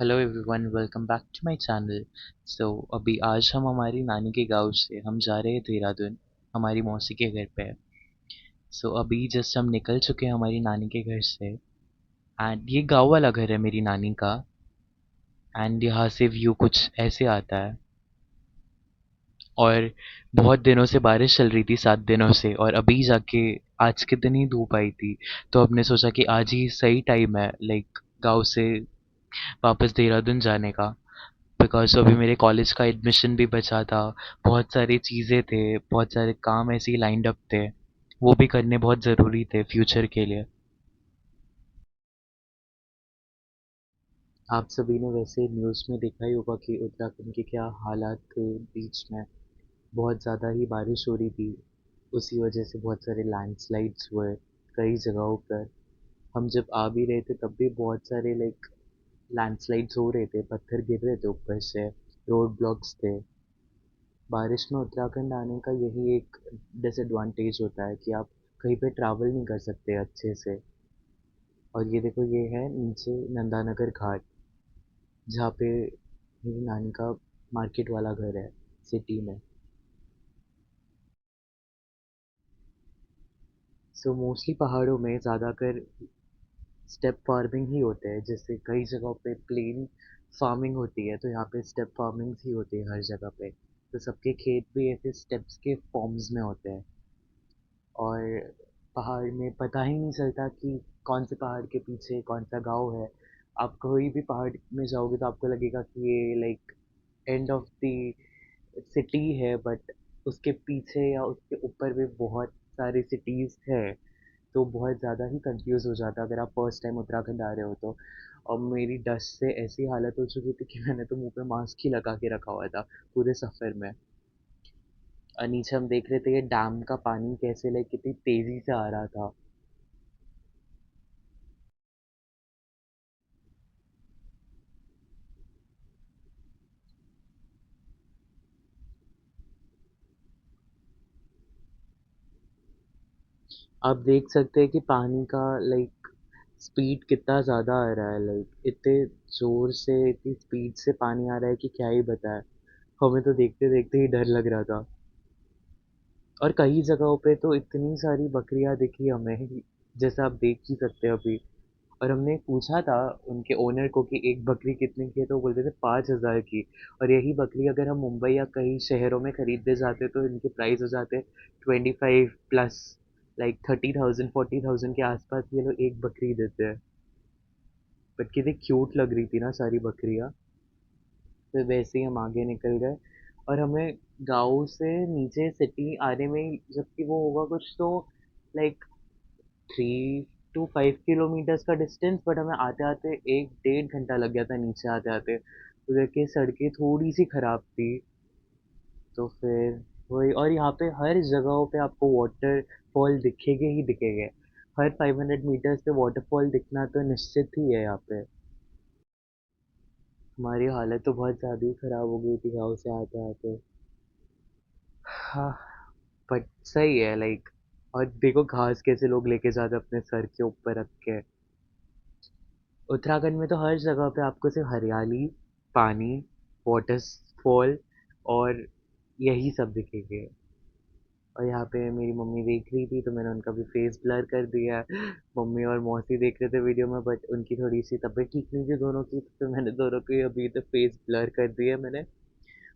Hello everyone, welcome back to my channel. अभी आज हम हमारी नानी के गांव से हम जा रहे हैं देहरादून, हमारी मौसी के घर पे। अभी जस्ट हम निकल चुके हैं हमारी नानी के घर से। एंड ये गांव वाला घर है मेरी नानी का। एंड यहाँ से व्यू कुछ ऐसे आता है। और बहुत दिनों से बारिश चल रही थी, 7 दिनों से, और अभी जाके आज के दिन ही धूप आई थी। तो हमने सोचा कि आज ही सही टाइम है लाइक गांव से वापस देहरादून जाने का। बिकॉज़ अभी मेरे कॉलेज का एडमिशन भी बचा था। बहुत सारी चीज़ें थे, बहुत सारे काम ऐसे ही लाइंड अप थे। वो भी करने बहुत ज़रूरी थे फ्यूचर के लिए। आप सभी ने वैसे न्यूज़ में देखा ही होगा कि उत्तराखंड के क्या हालात थे बीच में। बहुत ज़्यादा ही बारिश हो रही थी। उसी वजह से बहुत सारे लैंडस्लाइड्स हुए कई जगहों पर। हम जब आ भी रहे थे तब भी बहुत सारे लाइक लैंडस्लाइड्स हो रहे थे, पत्थर गिर रहे थे ऊपर से, रोड ब्लॉक्स थे। बारिश में उत्तराखंड आने का यही एक डिसएडवांटेज होता है कि आप कहीं पे ट्रैवल नहीं कर सकते अच्छे से। और ये देखो, ये है नीचे नंदानगर घाट, जहाँ पे मेरी नानी का मार्केट वाला घर है सिटी में। मोस्टली पहाड़ों में ज़्यादातर स्टेप फार्मिंग ही होते हैं। जैसे कई जगहों पे प्लेन फार्मिंग होती है, तो यहाँ पे स्टेप फार्मिंग ही होती है हर जगह पे। तो सबके खेत भी ऐसे स्टेप्स के फॉर्म्स में होते हैं। और पहाड़ में पता ही नहीं चलता कि कौन से पहाड़ के पीछे कौन सा गांव है। आप कोई भी पहाड़ में जाओगे तो आपको लगेगा कि ये like end of the city है, बट उसके पीछे या उसके ऊपर भी बहुत सारी सिटीज़ है। तो बहुत ज़्यादा ही कंफ्यूज हो जाता अगर आप फर्स्ट टाइम उत्तराखंड आ रहे हो तो। और मेरी डस्ट से ऐसी हालत हो चुकी थी कि मैंने तो मुंह पे मास्क ही लगा के रखा हुआ था पूरे सफ़र में। और नीचे हम देख रहे थे ये डैम का पानी कैसे लाइक कितनी तेजी से आ रहा था। आप देख सकते हैं कि पानी का लाइक स्पीड कितना ज़्यादा आ रहा है। लाइक इतने ज़ोर से, इतनी स्पीड से पानी आ रहा है कि क्या ही बताएं। हमें तो देखते देखते ही डर लग रहा था। और कई जगहों पे तो इतनी सारी बकरियां दिखी हमें, जैसा आप देख ही सकते हैं अभी। और हमने पूछा था उनके ओनर को कि एक बकरी कितने की है, तो वो बोलते थे 5,000 की। और यही बकरी अगर हम मुंबई या कई शहरों में खरीदने जाते तो इनके प्राइस हो जाते 25 प्लस, लाइक 30,000 40,000 के आसपास ये लोग एक बकरी देते हैं। बट कितनी क्यूट लग रही थी ना सारी बकरियाँ। फिर वैसे ही हम आगे निकल गए। और हमें गाँव से नीचे सिटी आने में जबकि वो होगा कुछ तो लाइक 3 to 5 किलोमीटर्स का डिस्टेंस, बट हमें आते आते 1 डेढ़ घंटा लग गया था नीचे आते आते। उधर की सड़कें थोड़ी सी खराब थी। तो फिर वही। और यहाँ पे हर जगहों पे आपको वाटरफॉल दिखेंगे ही दिखेंगे। हर 500 मीटर्स पे वाटरफॉल दिखना तो निश्चित ही है यहाँ पे। हमारी हालत तो बहुत ज़्यादा ही खराब हो गई थी गाँव से आते आते। हाँ, बट सही है लाइक। और देखो घास कैसे लोग लेके जाते हैं अपने सर के ऊपर रख के। उत्तराखंड में तो हर जगह पे आपको सिर्फ हरियाली, पानी, वाटरफॉल और यही सब दिखेंगे। और यहाँ पे मेरी मम्मी देख रही थी तो मैंने उनका भी फेस ब्लर कर दिया। मम्मी और मौसी देख रहे थे वीडियो में, बट उनकी थोड़ी सी तबीयत ठीक नहीं थी दोनों की, तो फिर मैंने दोनों की अभी तो फेस ब्लर कर दिया मैंने।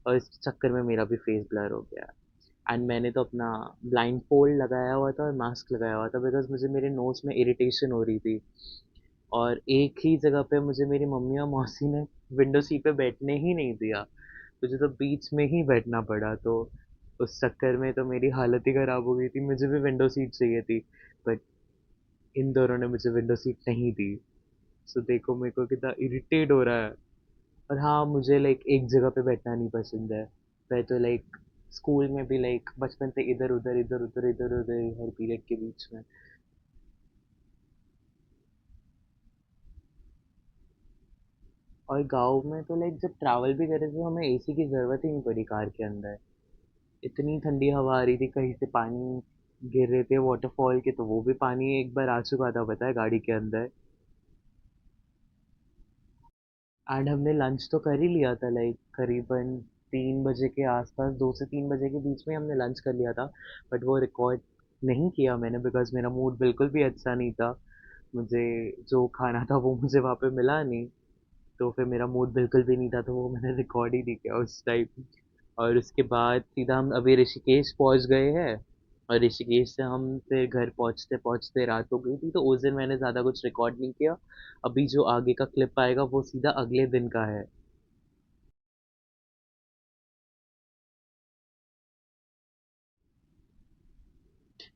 और इस चक्कर में मेरा भी फेस ब्लर हो गया। एंड मैंने तो अपना ब्लाइंड फोल्ड लगाया हुआ था और मास्क लगाया हुआ था बिकॉज मुझे मेरे नोज में इरिटेशन हो रही थी। और एक ही जगह पे मुझे मेरी मम्मी और मौसी ने विंडो सीट पे बैठने ही नहीं दिया। मुझे तो बीच में ही बैठना पड़ा। तो उस चक्कर में तो मेरी हालत ही ख़राब हो गई थी। मुझे भी विंडो सीट चाहिए थी, बट इन दोनों ने मुझे विंडो सीट नहीं दी। सो देखो मेरे को कितना इरिटेट हो रहा है। और हाँ, मुझे लाइक एक जगह पे बैठना नहीं पसंद है। मैं तो लाइक स्कूल में भी लाइक बचपन से इधर उधर इधर उधर इधर उधर हर पीरियड के बीच में। और गाँव में तो लाइक जब ट्रैवल भी करे तो हमें एसी की ज़रूरत ही नहीं पड़ी कार के अंदर। इतनी ठंडी हवा आ रही थी, कहीं से पानी गिर रहे थे वाटरफॉल के, तो वो भी पानी एक बार आ चुका था पता है गाड़ी के अंदर। एंड हमने लंच तो कर ही लिया था, लाइक करीबन 3 बजे के आसपास, 2 से 3 बजे के बीच में हमने लंच कर लिया था। बट वो रिकॉर्ड नहीं किया मैंने बिकॉज मेरा मूड बिल्कुल भी अच्छा नहीं था। मुझे जो खाना था वो मुझे वहाँ पे मिला नहीं, तो फिर मेरा मूड बिल्कुल भी नहीं था, तो वो मैंने रिकॉर्ड ही नहीं किया उस टाइम। और उसके बाद सीधा हम अभी ऋषिकेश पहुंच गए हैं। और ऋषिकेश से हम फिर घर पहुंचते पहुंचते रात हो गई थी, तो उस दिन मैंने ज़्यादा कुछ रिकॉर्ड नहीं किया। अभी जो आगे का क्लिप आएगा वो सीधा अगले दिन का है।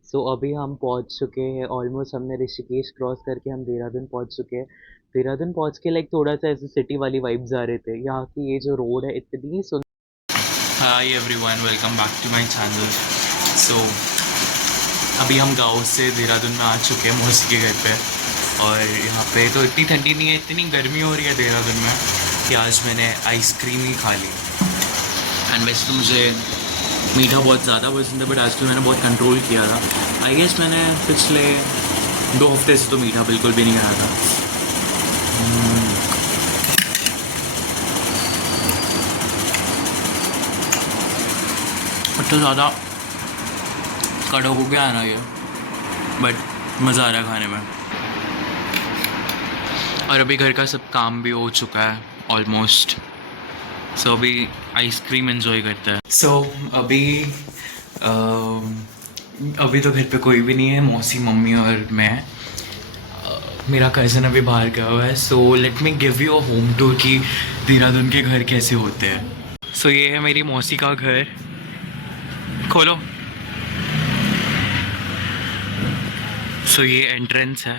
सो अभी हम पहुंच चुके हैं ऑलमोस्ट, हमने ऋषिकेश क्रॉस करके हम देहरादून पहुंच चुके हैं। देहरादून पहुंच के लाइक थोड़ा सा ऐसे सिटी वाली वाइब्स आ रहे थे। यहाँ की ये जो रोड है इतनी सुंदर। Hi everyone, welcome back to my channel. So अभी हम गांव से देहरादून में आ चुके हैं मौसी के घर पे। और यहाँ पे तो इतनी ठंडी नहीं है, इतनी गर्मी हो रही है देहरादून में कि आज मैंने आइसक्रीम ही खा ली। एंड वैसे तो मुझे मीठा बहुत ज़्यादा पसंद है, बट आज तो मैंने बहुत कंट्रोल किया था। आई गेस मैंने पिछले 2 हफ्ते से तो मीठा बिल्कुल भी नहीं खाया था। तो ज़्यादा कड़क हो गया है ना ये, बट मज़ा आ रहा है खाने में। और अभी घर का सब काम भी हो चुका है ऑलमोस्ट। सो अभी आइसक्रीम एंजॉय करते हैं। सो अभी तो घर पे कोई भी नहीं है, मौसी, मम्मी और मैं। मेरा कज़न अभी बाहर गया हुआ है। So let me give you a home tour कि देहरादून के घर कैसे होते हैं। सो ये है मेरी मौसी का घर। खोलो। सो ये एंट्रेंस है,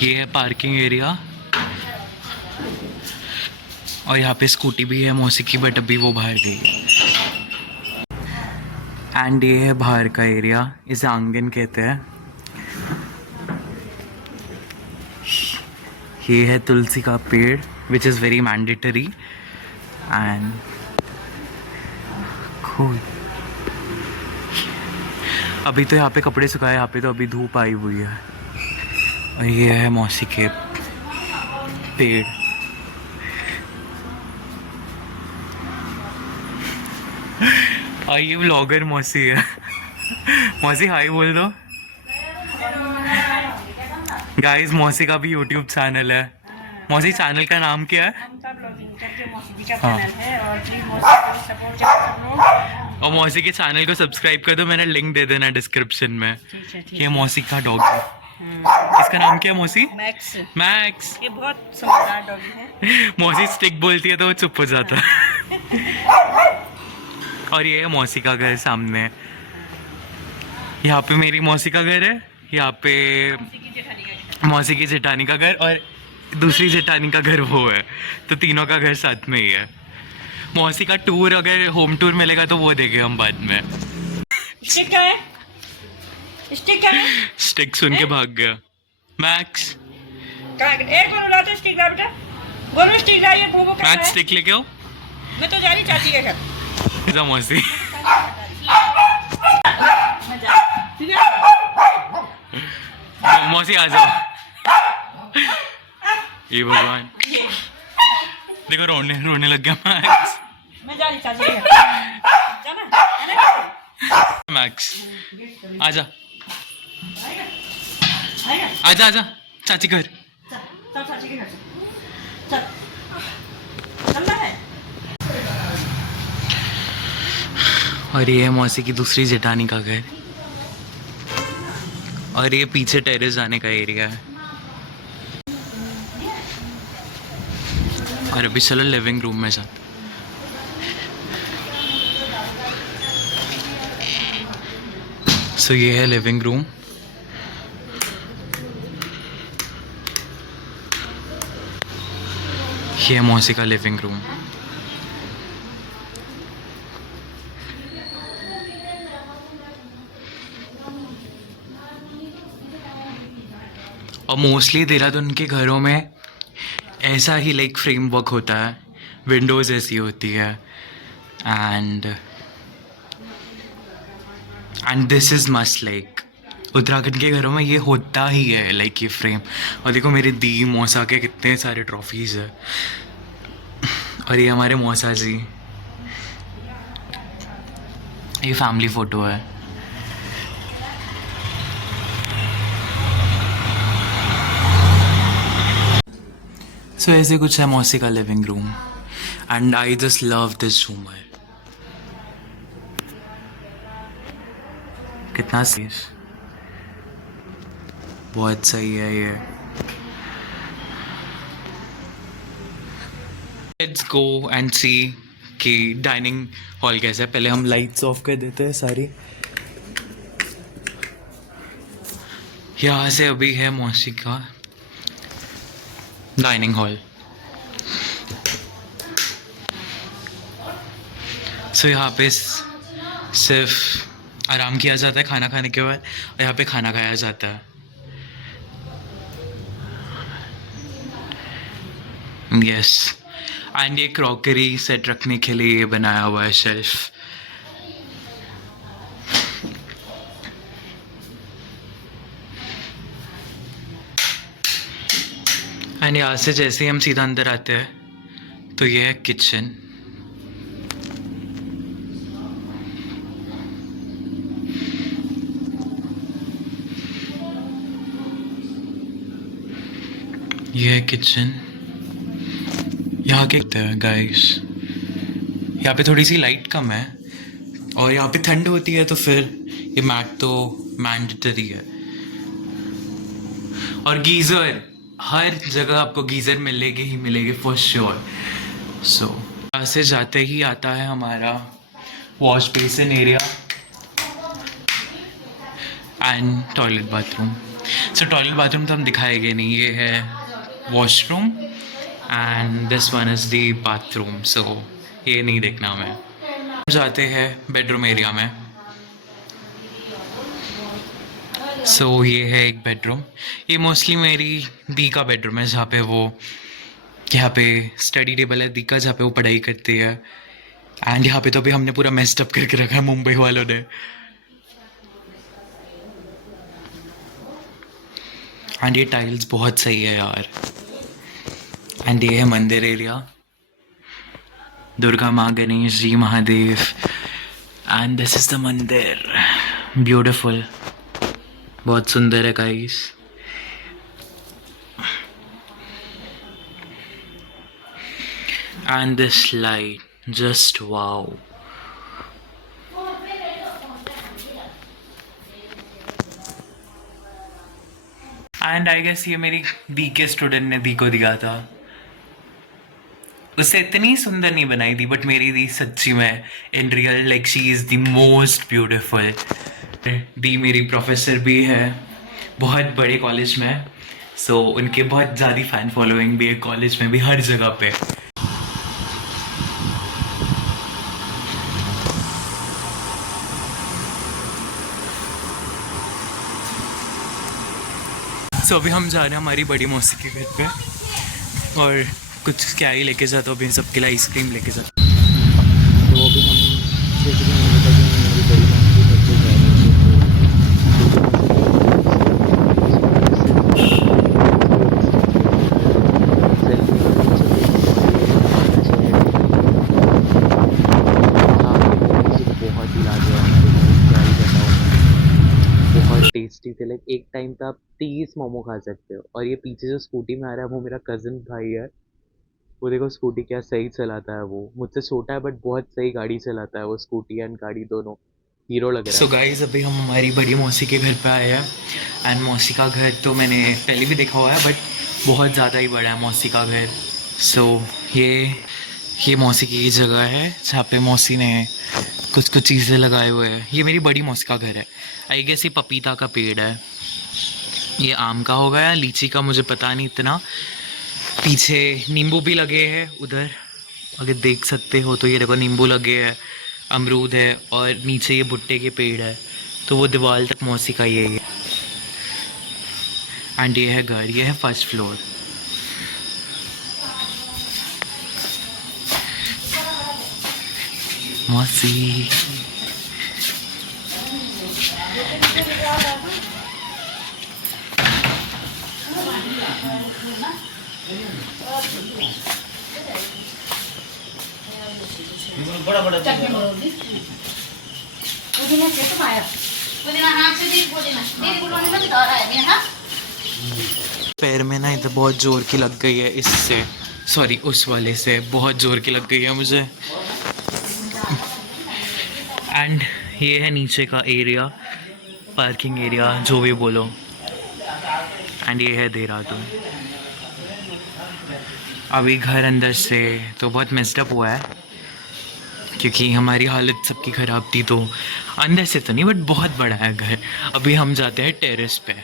ये है पार्किंग एरिया। और यहाँ पे स्कूटी भी है मौसी की, बट अभी वो बाहर गई है। एंड ये है बाहर का एरिया, इसे आंगन कहते हैं। ये है तुलसी का पेड़ which is very mandatory and cool. अभी तो यहाँ पे कपड़े सुखाए, यहाँ पे तो अभी धूप आई हुई है। और ये है मौसी के पेड़। और ये व्लॉगर मौसी है। मौसी हाय बोल दो। गाइस, मौसी का भी यूट्यूब चैनल है। मौसी चैनल का नाम क्या है? हाँ। और मौसी के चैनल को सब्सक्राइब कर दो, मैंने लिंक दे देना डिस्क्रिप्शन में। ये मौसी का डॉग है। इसका नाम क्या है मौसी? मैक्स। मैक्स। ये बहुत समझदार डॉगी है। मौसी स्टिक बोलती है तो वो चुप हो जाता है। और ये है मौसी का घर सामने। यहाँ पे मेरी मौसी का घर है, यहाँ पे मौसी की जेठानी का घर, और दूसरी जेठानी का घर वो है। तो तीनों का घर साथ में ही है। मौसी का टूर, अगर होम टूर मिलेगा तो वो देंगे हम बाद में। स्टिक क्या है? स्टिक क्या है? स्टिक सुन के भाग गया मैक्स। एक बार उड़ाते स्टिक ला बेटा। बोलो स्टिक ला, ये भूमो क्या मैक्स है? स्टिक लेके आओ। मैं तो जा रही चाची के घर। जा मौसी। ठीक है? मौसी आ जाओ। ये भगवान, देखो रोने रोने लग गया मैक्स। मैं जा रही चाची के घर। जाना? मैक्स आजा आएगा? आजा आजा चाची घर। चल चाची के घर चल। चलना है? और ये है मौसी की दूसरी जेठानी का घर। और ये पीछे टेरेस जाने का एरिया है। और अभी चलो लिविंग रूम में जाते। सो ये है लिविंग रूम। ये है मौसी का लिविंग रूम। और मोस्टली देहरादून के घरों में ऐसा ही लाइक फ्रेमवर्क होता है, विंडोज़ ऐसी होती है। And this is must like Uttarakhand के घरों में ये होता ही है, लाइक ये फ्रेम। और देखो मेरे दी मौसा के कितने सारे ट्रॉफीज़ है। और ये हमारे मौसा जी, ये फैमिली फ़ोटो है। सो ऐसे कुछ है मौसी का living room and I just love this room. कितना स्पेस, बहुत सही है ये। लेट्स गो एंड सी कि डाइनिंग हॉल कैसा है। पहले हम लाइट्स ऑफ कर देते हैं सारी। यहाँ से अभी है मौसी का डाइनिंग हॉल। सो यहाँ पे सिर्फ आराम किया जाता है खाना खाने के बाद, और यहाँ पे खाना खाया जाता है। यस, एंड ये क्रॉकरी सेट रखने के लिए ये बनाया हुआ है शेल्फ। एंड यहाँ से जैसे ही हम सीधा अंदर आते हैं तो ये है किचन। ये है किचन। यहाँ के गाइस, यहाँ पे थोड़ी सी लाइट कम है और यहाँ पे ठंड होती है, तो फिर ये मैट तो मैंडेटरी है। और गीज़र, हर जगह आपको गीज़र मिलेगी ही मिलेगी फॉर श्योर। सो यहाँ से जाते ही आता है हमारा wash basin area and toilet bathroom. So toilet bathroom तो हम दिखाएंगे नहीं, ये है washroom and this one is the bathroom. So ये नहीं देखना हमें। जाते हैं बेडरूम एरिया में। सो ये है एक बेडरूम। ये मोस्टली मेरी दी का बेडरूम है, जहाँ पे वो, यहाँ पे स्टडी टेबल है दी का, जहाँ पे वो पढ़ाई करती है। एंड यहाँ पे तो अभी हमने पूरा मेस्ड अप करके रखा है मुंबई वालों ने। एंड ये टाइल्स बहुत सही है यार। एंड ये है मंदिर एरिया, दुर्गा माँ, Ganesh ji, Mahadev. And this is the मंदिर, ब्यूटिफुल, बहुत सुंदर है guys. And this light, just wow. And I guess ये मेरी दी के स्टूडेंट ने दी को दिया था। उसे इतनी सुंदर नहीं बनाई थी, बट मेरी दी सच्ची में in real like she is the most beautiful. दी मेरी प्रोफेसर भी है बहुत बड़े कॉलेज में, सो उनके बहुत ज़्यादा फैन फॉलोइंग भी है कॉलेज में भी, हर जगह पे। सो अभी हम जा रहे हैं हमारी बड़ी मौसी के घर पे, और कुछ क्या ही लेके जाता हूँ, अभी सबके लिए आइसक्रीम लेके जाता हूँ। तो अभी हम जैसे कि मैंने बताया कि हमारी बड़ी मौसी के घर पे जा रहे थे। टेस्टी थे, लाइक एक टाइम पे आप 30 मोमो खा सकते हो। और ये पीछे जो स्कूटी में आ रहा है वो मेरा कज़न भाई है। वो देखो स्कूटी क्या सही चलाता है, वो मुझसे छोटा है बट बहुत सही गाड़ी चलाता है वो, स्कूटी एंड गाड़ी दोनों। हीरो लग रहा है। सो गाइस, अभी हम हमारी बड़ी मौसी के घर पे आए हैं। एंड मौसी का घर तो मैंने पहले भी देखा हुआ है, बट बहुत ज़्यादा ही बड़ा है मौसी का घर। सो ये मौसी की जगह है जहाँ पे मौसी ने कुछ कुछ चीज़ें लगाए हुए हैं। ये मेरी बड़ी मौसी का घर है। आई गेस ये पपीता का पेड़ है, ये आम का होगा या लीची का, मुझे पता नहीं इतना। पीछे नींबू भी लगे हैं उधर, अगर देख सकते हो तो। ये देखो नींबू लगे हैं, अमरूद है, और नीचे ये भुट्टे के पेड़ है। तो वो दीवार तक मौसी का ये है। एंड ये है घर, ये है फर्स्ट फ्लोर। मौसी बड़ा बड़ा चटनी बनाओगी पुदीना कैसे पाया पुदीना हाथ से देख पुदीना मेरी बुलवाने में बता रहा है हां पैर में ना इधर बहुत जोर की लग गई है, इससे सॉरी उस वाले से बहुत जोर की लग गई है मुझे। एंड ये है नीचे का एरिया, पार्किंग एरिया जो भी बोलो। एंड ये है देहरादून। अभी घर अंदर से तो बहुत मेस्ड अप हुआ है क्योंकि हमारी हालत सबकी ख़राब थी, तो अंदर से तो नहीं बट बहुत बड़ा है घर। अभी हम जाते हैं टेरेस पे।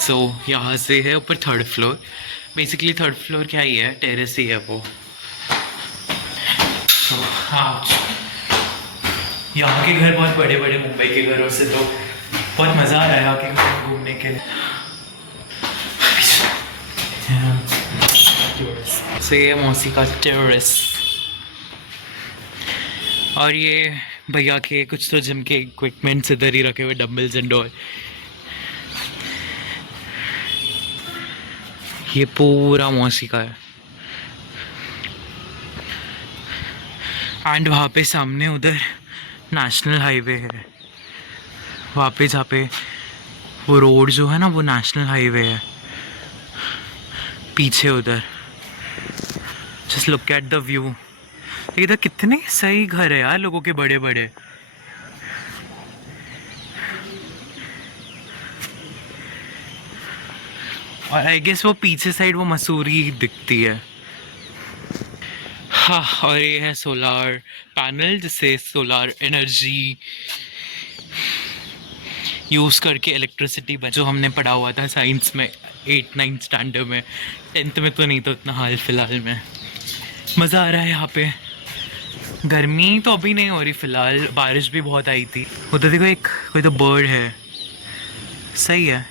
सो यहाँ से है ऊपर 3rd floor. Basically 3rd floor क्या ही है, टेरेस ही है वो। तो हाँ, यहाँ के घर बहुत बड़े बड़े, मुंबई के घरों से तो बहुत मज़ा आ रहा है यहाँ के घर घूमने के लिए। से ये मौसी का टेरेस। और ये भैया के कुछ तो जिम के इक्विपमेंट्स इधर ही रखे हुए, डम्बल्स एंड ऑल। ये पूरा मौसी का है। एंड वहाँ पे सामने उधर नेशनल हाईवे है, वहाँ पे जहाँ पे वो रोड जो है ना वो नेशनल हाईवे है पीछे उधर। Just look at the view. इधर कितने सही घर है यार लोगों के, बड़े बड़े। और आई गेस वो पीछे साइड वो मसूरी दिखती है। हाँ, और ये है सोलार पैनल जिससे सोलार एनर्जी यूज़ करके इलेक्ट्रिसिटी जो हमने पढ़ा हुआ था साइंस में 8-9 स्टैंडर्ड में। 10th में तो नहीं, तो इतना हाल फिलहाल में। मज़ा आ रहा है यहाँ पे। गर्मी तो अभी नहीं हो रही फिलहाल, बारिश भी बहुत आई थी। उधर देखो एक कोई तो बर्ड है, सही है।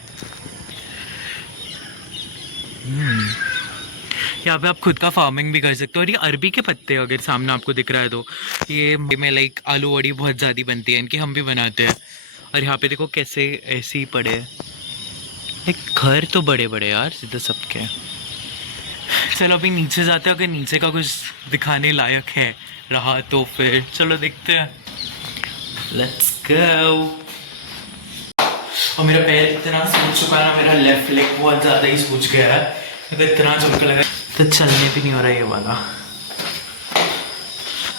यहाँ पे आप खुद का फार्मिंग भी कर सकते हो। और ये अरबी के पत्ते अगर सामने आपको दिख रहा है तो ये में लाइक आलू वड़ी बहुत ज़्यादा बनती है इनकी, हम भी बनाते हैं। और यहाँ पे देखो कैसे ऐसे ही पड़े हैं। एक घर तो बड़े बड़े यार सीधे सबके। चलो अभी नीचे जाते हैं, अगर नीचे का कुछ दिखाने लायक है रहा तो फिर चलो देखते हैं। Let's go. और मेरा पैर इतना सूज चुका है ना, मेरा लेफ्ट लेग बहुत ज़्यादा ही सूज गया है, अगर इतना झुमका लगा तो चलने भी नहीं हो रहा है ये वाला।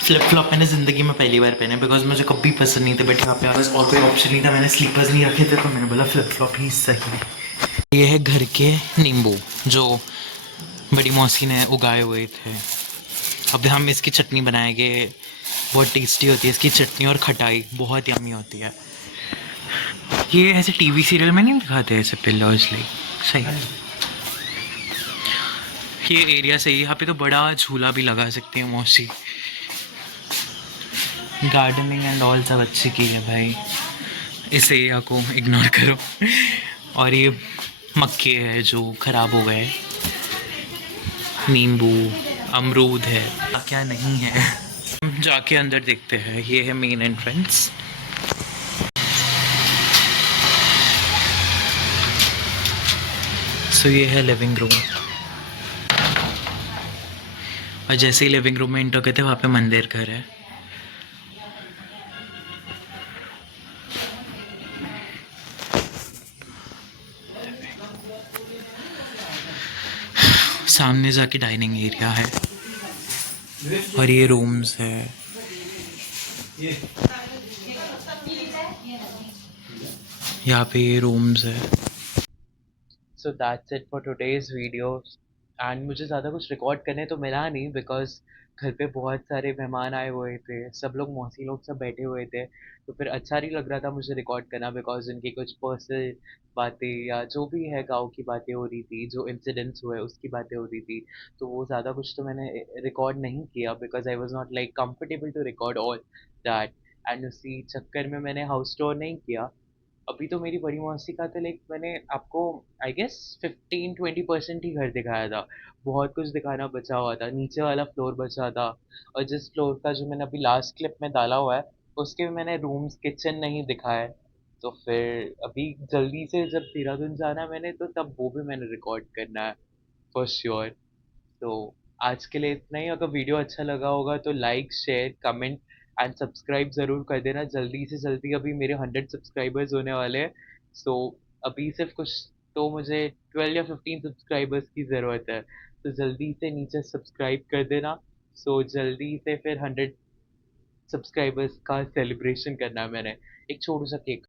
फ्लिप फ्लॉप मैंने ज़िंदगी में पहली बार पहने बिकॉज मुझे कभी पसंद नहीं थे, बट यहाँ पे बस और कोई ऑप्शन नहीं था। मैंने स्लीपर्स नहीं रखे थे तो मैंने बोला फ्लिप फ्लॉप ही सही। ये है घर के नींबू जो बड़ी मौसी ने उगाए हुए थे। अब हम इसकी चटनी बनाएंगे, बहुत टेस्टी होती है इसकी चटनी, और खटाई बहुत यम्मी होती है। ये ऐसे टीवी सीरियल में नहीं दिखाते ऐसे पिल्लोज लाइक, सही। ये एरिया सही है, यहाँ पे तो बड़ा झूला भी लगा सकते हैं मौसी। गार्डनिंग एंड ऑल सब अच्छी की है भाई, इस एरिया को इग्नोर करो। और ये मक्के है जो ख़राब हो गए, नींबू, अमरूद है, क्या नहीं है। हम जाके अंदर देखते हैं। ये है मेन एंट्रेंस। सो ये है लिविंग रूम। और जैसे ही लिविंग रूम में एंटर करते हैं वहाँ पे मंदिर घर है। सामने जाके डाइनिंग एरिया है और ये रूम्स है। यहाँ पे ये रूम्स है। So that's it for today's video. And मुझे ज़्यादा कुछ रिकॉर्ड करने तो मिला नहीं बिकॉज घर पे बहुत सारे मेहमान आए हुए थे, सब लोग मौसी लोग सब बैठे हुए थे, तो फिर अच्छा नहीं लग रहा था मुझे रिकॉर्ड करना बिकॉज उनकी कुछ पर्सनल बातें या जो भी है गाँव की बातें हो रही थी, जो इंसिडेंट्स हुए उसकी बातें हो रही थी, तो वो ज़्यादा कुछ तो मैंने रिकॉर्ड नहीं किया because I was not like comfortable to record all that. And उसी चक्कर में मैंने हाउस टूर नहीं किया। अभी तो मेरी बड़ी मौसी का तो लाइक मैंने आपको आई गेस 15-20% ही घर दिखाया था, बहुत कुछ दिखाना बचा हुआ था, नीचे वाला फ्लोर बचा था। और जिस फ्लोर का जो मैंने अभी लास्ट क्लिप में डाला हुआ है उसके भी मैंने रूम्स किचन नहीं दिखाया है, तो फिर अभी जल्दी से जब देहरादून जाना है मैंने, तो तब वो भी मैंने रिकॉर्ड करना है फॉर श्योर। तो आज के लिए इतना ही। अगर वीडियो अच्छा लगा होगा तो like share comment and subscribe ज़रूर कर देना जल्दी से जल्दी। अभी मेरे 100 सब्सक्राइबर्स होने वाले हैं। सो अभी सिर्फ कुछ, तो मुझे 12 या 15 सब्सक्राइबर्स की ज़रूरत है। तो जल्दी से नीचे सब्सक्राइब कर देना। सो जल्दी से फिर 100 सब्सक्राइबर्स का सेलिब्रेशन करना है मैंने। एक छोटा सा केक